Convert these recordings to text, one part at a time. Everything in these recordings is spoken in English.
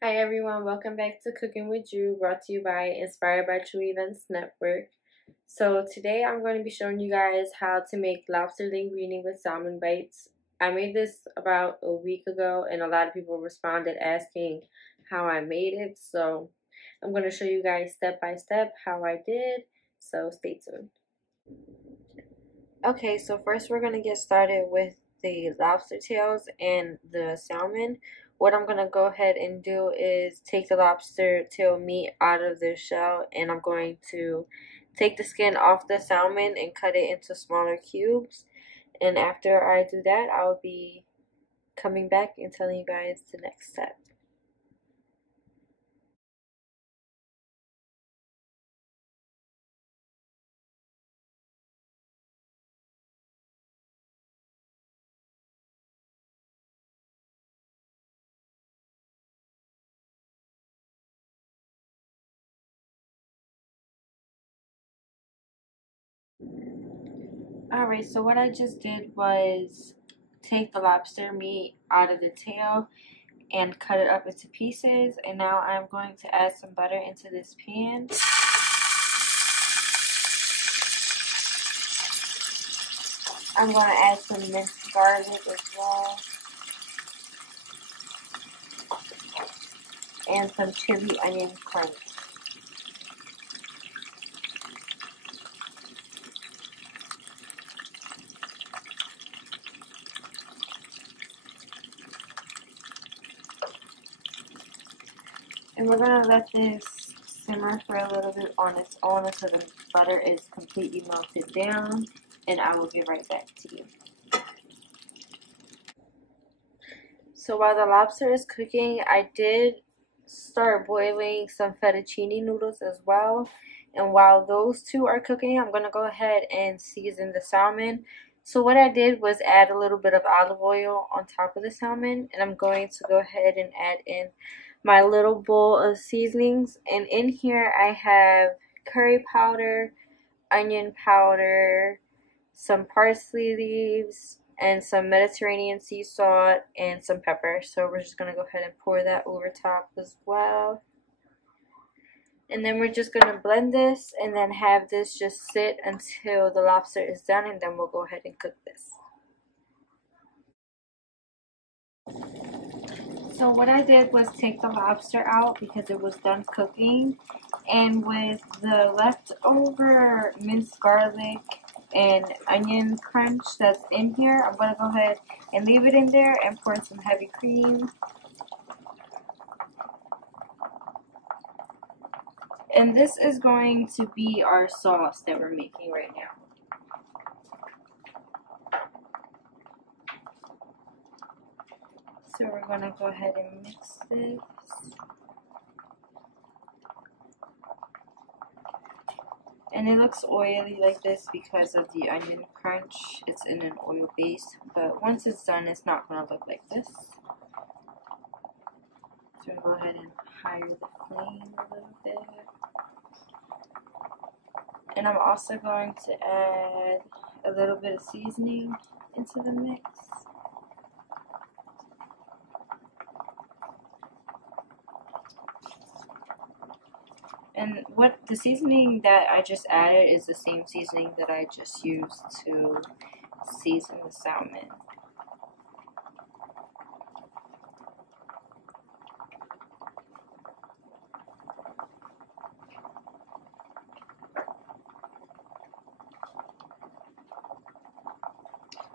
Hi everyone, welcome back to Cooking with Drew, brought to you by Inspired by True Events Network. So today I'm going to be showing you guys how to make lobster linguine with salmon bites. I made this about a week ago and a lot of people responded asking how I made it. So I'm going to show you guys step by step how I did, so stay tuned. Okay, so first we're going to get started with the lobster tails and the salmon. What I'm going to go ahead and do is take the lobster tail meat out of the shell, and I'm going to take the skin off the salmon and cut it into smaller cubes. And after I do that, I'll be coming back and telling you guys the next step. Alright, so what I just did was take the lobster meat out of the tail and cut it up into pieces, and now I'm going to add some butter into this pan. I'm going to add some minced garlic as well, and some chili onion crunch. And we're going to let this simmer for a little bit on its own until the butter is completely melted down, and I will get right back to you. So while the lobster is cooking, I did start boiling some fettuccine noodles as well. And while those two are cooking, I'm going to go ahead and season the salmon. So what I did was add a little bit of olive oil on top of the salmon, and I'm going to go ahead and add in my little bowl of seasonings. And in here I have curry powder, onion powder, some parsley leaves, and some Mediterranean sea salt, and some pepper. So we're just going to go ahead and pour that over top as well. And then we're just going to blend this and then have this just sit until the lobster is done, and then we'll go ahead and cook this. So what I did was take the lobster out because it was done cooking, and with the leftover minced garlic and onion crunch that's in here, I'm going to go ahead and leave it in there and pour in some heavy cream. And this is going to be our sauce that we're making right now. So we're going to go ahead and mix this. And it looks oily like this because of the onion crunch. It's in an oil base, but once it's done, it's not going to look like this. So we'll go ahead and higher the flame a little bit. And I'm also going to add a little bit of seasoning into the mix. And what the seasoning that I just added is the same seasoning that I just used to season the salmon.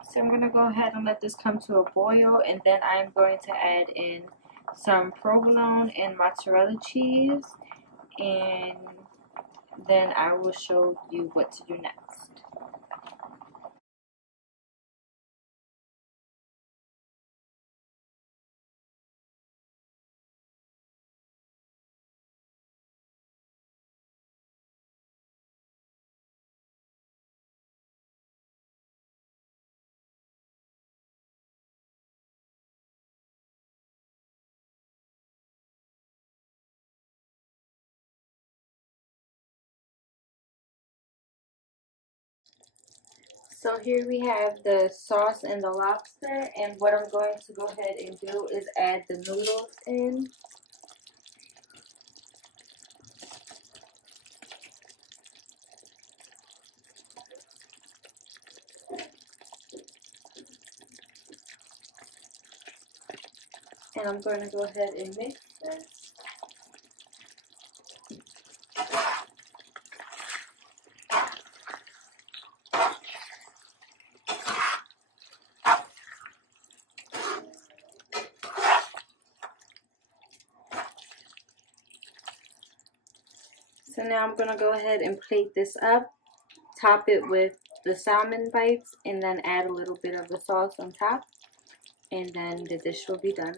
So I'm going to go ahead and let this come to a boil, and then I'm going to add in some provolone and mozzarella cheese, and then I will show you what to do next. So here we have the sauce and the lobster, and what I'm going to go ahead and do is add the noodles in. And I'm going to go ahead and mix this. So now I'm going to go ahead and plate this up, top it with the salmon bites, and then add a little bit of the sauce on top, and then the dish will be done.